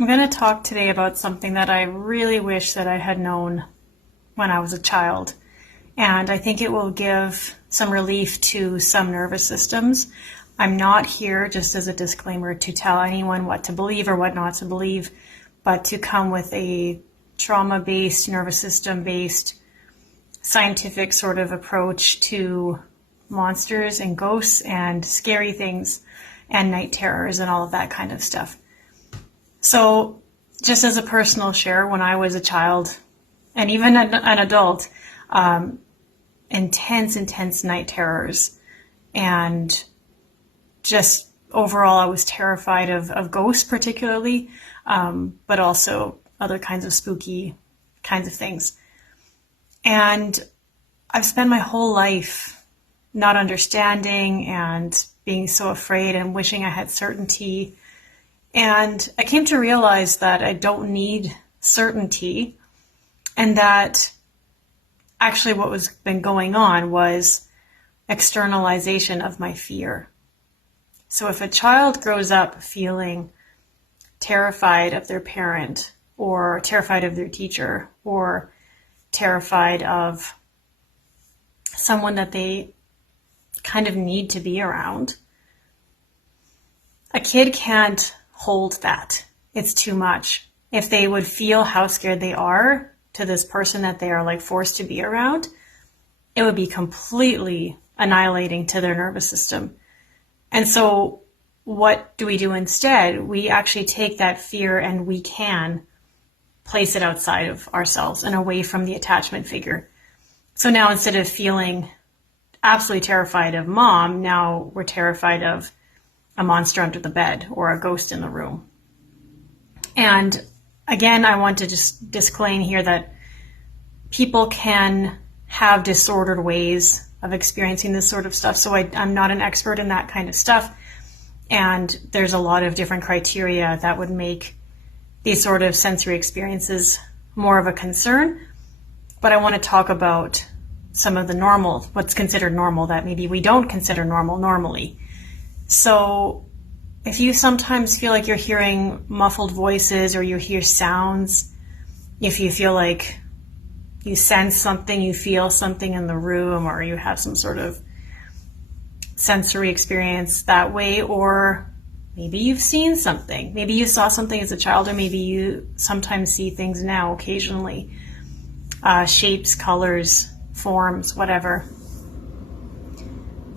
I'm going to talk today about something that I really wish that I had known when I was a child. And I think it will give some relief to some nervous systems. I'm not here, just as a disclaimer, to tell anyone what to believe or what not to believe, but to come with a trauma-based, nervous system-based, scientific sort of approach to monsters and ghosts and scary things and night terrors and all of that kind of stuff. So just as a personal share, when I was a child and even an adult, intense night terrors, and just overall I was terrified of ghosts particularly, but also other kinds of spooky kinds of things. And I've spent my whole life not understanding and being so afraid and wishing I had certainty. And I came to realize that I don't need certainty, and that actually what was been going on was externalization of my fear. So if a child grows up feeling terrified of their parent, or terrified of their teacher, or terrified of someone that they kind of need to be around, a kid can't hold that. It's too much. If they would feel how scared they are to this person that they are like forced to be around, it would be completely annihilating to their nervous system. And so what do we do instead? We actually take that fear and we can place it outside of ourselves and away from the attachment figure. So now instead of feeling absolutely terrified of mom, now we're terrified of a monster under the bed or a ghost in the room. And again, I want to just disclaim here that people can have disordered ways of experiencing this sort of stuff. So I'm not an expert in that kind of stuff. And there's a lot of different criteria that would make these sort of sensory experiences more of a concern. But I want to talk about some of the normal, what's considered normal that maybe we don't consider normal normally. So if you sometimes feel like you're hearing muffled voices or you hear sounds, if you feel like you sense something, you feel something in the room, or you have some sort of sensory experience that way, or maybe you've seen something. Maybe you saw something as a child, or maybe you sometimes see things now occasionally. Shapes, colors, forms, whatever.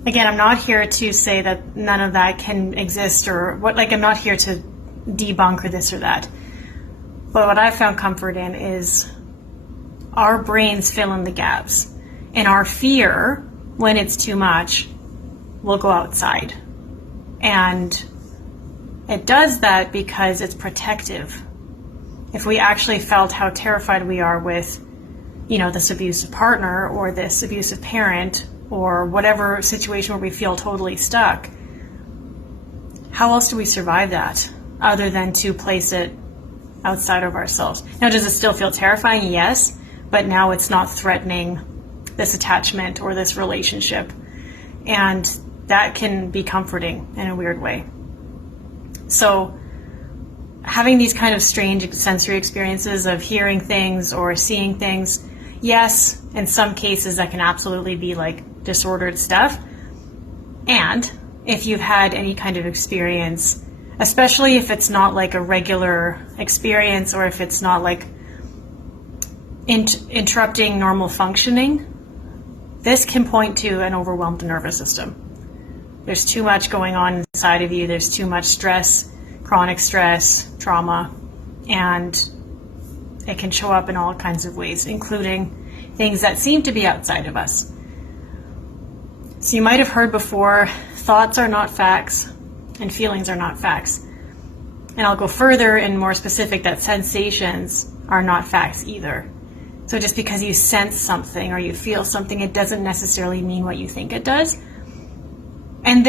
Again, I'm not here to say that none of that can exist, or what, like I'm not here to debunk or this or that. But what I've found comfort in is our brains fill in the gaps. And our fear, when it's too much, will go outside. And it does that because it's protective. If we actually felt how terrified we are with, this abusive partner or this abusive parent, or whatever situation where we feel totally stuck, how else do we survive that other than to place it outside of ourselves? Now, does it still feel terrifying? Yes, but now it's not threatening this attachment or this relationship. And that can be comforting in a weird way. So having these kind of strange sensory experiences of hearing things or seeing things, yes, in some cases that can absolutely be like disordered stuff. And if you've had any kind of experience, especially if it's not like a regular experience, or if it's not like interrupting normal functioning, this can point to an overwhelmed nervous system. There's too much going on inside of you. There's too much stress, chronic stress, trauma, and it can show up in all kinds of ways, including things that seem to be outside of us. So you might have heard before, thoughts are not facts and feelings are not facts. And I'll go further and more specific that sensations are not facts either. So just because you sense something or you feel something, it doesn't necessarily mean what you think it does. And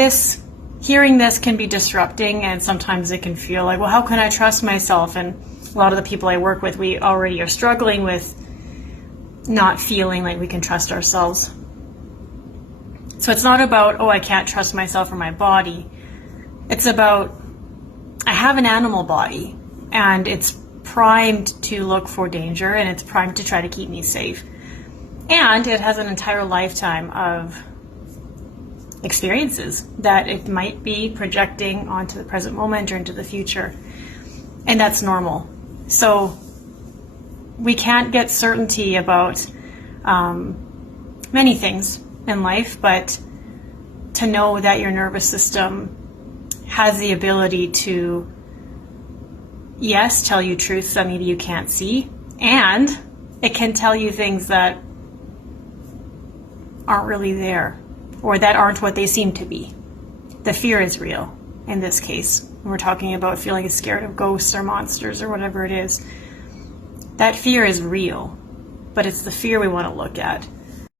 hearing this can be disrupting, and sometimes it can feel like, well, how can I trust myself? And a lot of the people I work with, we already are struggling with not feeling like we can trust ourselves. So it's not about, I can't trust myself or my body. It's about, I have an animal body, and it's primed to look for danger, and it's primed to try to keep me safe. And it has an entire lifetime of experiences that it might be projecting onto the present moment or into the future. And that's normal. So we can't get certainty about many things in life, but to know that your nervous system has the ability to, yes, tell you truths that maybe you can't see, and it can tell you things that aren't really there, or that aren't what they seem to be. The fear is real in this case. When we're talking about feeling scared of ghosts or monsters or whatever it is, that fear is real, but it's the fear we want to look at.